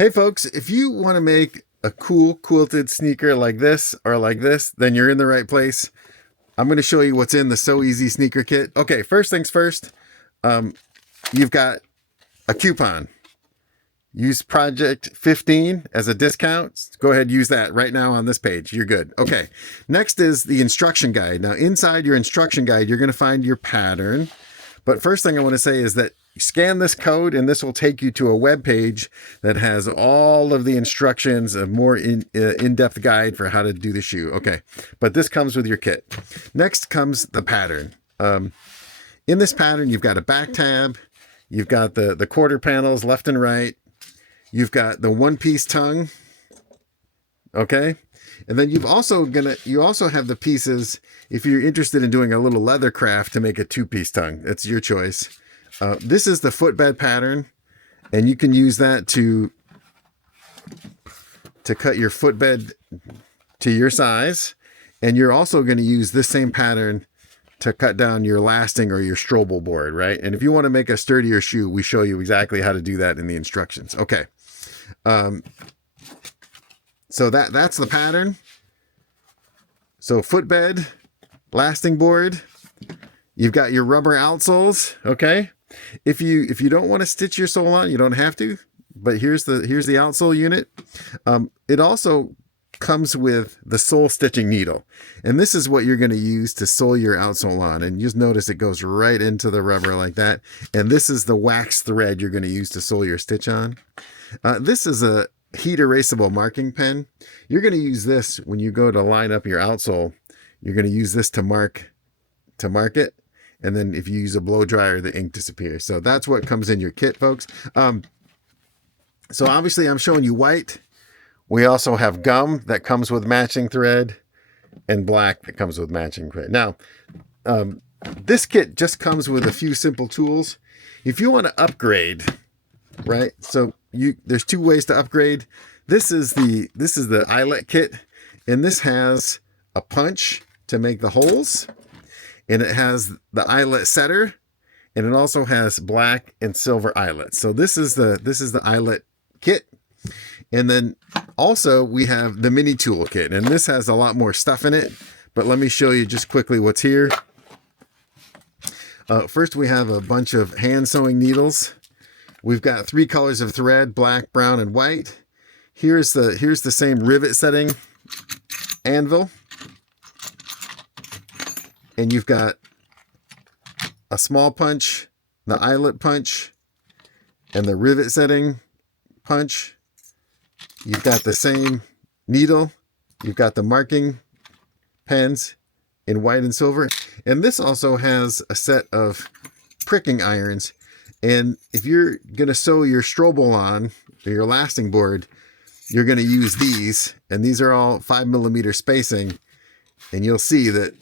Hey folks, if you want to make a cool quilted sneaker like this or like this, then you're in the right place. I'm going to show you what's in the So Easy sneaker kit. Okay, first things first, you've got a coupon. Use Project 15 as a discount. Go ahead, use that right now on this page. You're good. Okay, next is the instruction guide. Now inside your instruction guide, you're going to find your pattern. But first thing I want to say is that you scan this code and this will take you to a web page that has all of the instructions, a more in-depth guide for how to do the shoe. Okay, but this comes with your kit. Next comes the pattern. In this pattern, you've got a back tab. You've got the quarter panels left and right. You've got the one-piece tongue. Okay. And then you also have the pieces if you're interested in doing a little leather craft to make a two-piece tongue. That's your choice. This is the footbed pattern, and you can use that to cut your footbed to your size. And you're also going to use this same pattern to cut down your lasting or your stroble board, right? And if you want to make a sturdier shoe, we show you exactly how to do that in the instructions. Okay. So that's the pattern. So footbed, lasting board. You've got your rubber outsoles. Okay. If you don't want to stitch your sole on, you don't have to. But here's the outsole unit. It also comes with the sole stitching needle, and this is what you're going to use to sew your outsole on. And just notice it goes right into the rubber like that. And this is the wax thread you're going to use to sew your stitch on. This is a heat erasable marking pen. You're going to use this when you go to line up your outsole. You're going to use this to mark it, and then if you use a blow dryer, the ink disappears. So that's what comes in your kit, folks. So obviously I'm showing you white. We also have gum that comes with matching thread, and black that comes with matching thread. Now, this kit just comes with a few simple tools. If you want to upgrade, right? So there's two ways to upgrade. This is the eyelet kit, and this has a punch to make the holes, and it has the eyelet setter, and it also has black and silver eyelets. So this is the eyelet kit. And then also we have the mini tool kit, and this has a lot more stuff in it, but let me show you just quickly what's here. First we have a bunch of hand sewing needles. We've got 3 colors of thread, black, brown, and white. Here's the same rivet setting anvil. And you've got a small punch, the eyelet punch, and the rivet setting punch. You've got the same needle. You've got the marking pens in white and silver. And this also has a set of pricking irons. And if you're going to sew your stroble on, or your lasting board, you're going to use these. And these are all 5mm spacing. And you'll see that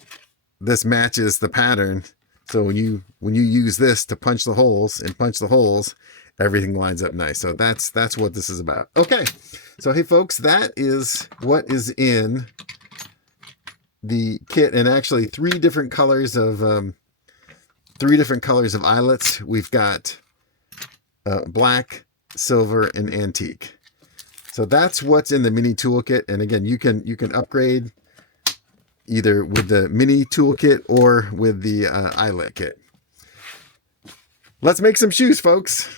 this matches the pattern. So when you use this to punch the holes, everything lines up nice. So that's what this is about. Okay. So hey folks, that is what is in the kit, and actually 3 different colors of eyelets. We've got black, silver, and antique. So that's what's in the mini toolkit. And again, you can upgrade either with the mini toolkit or with the eyelet kit. Let's make some shoes, folks.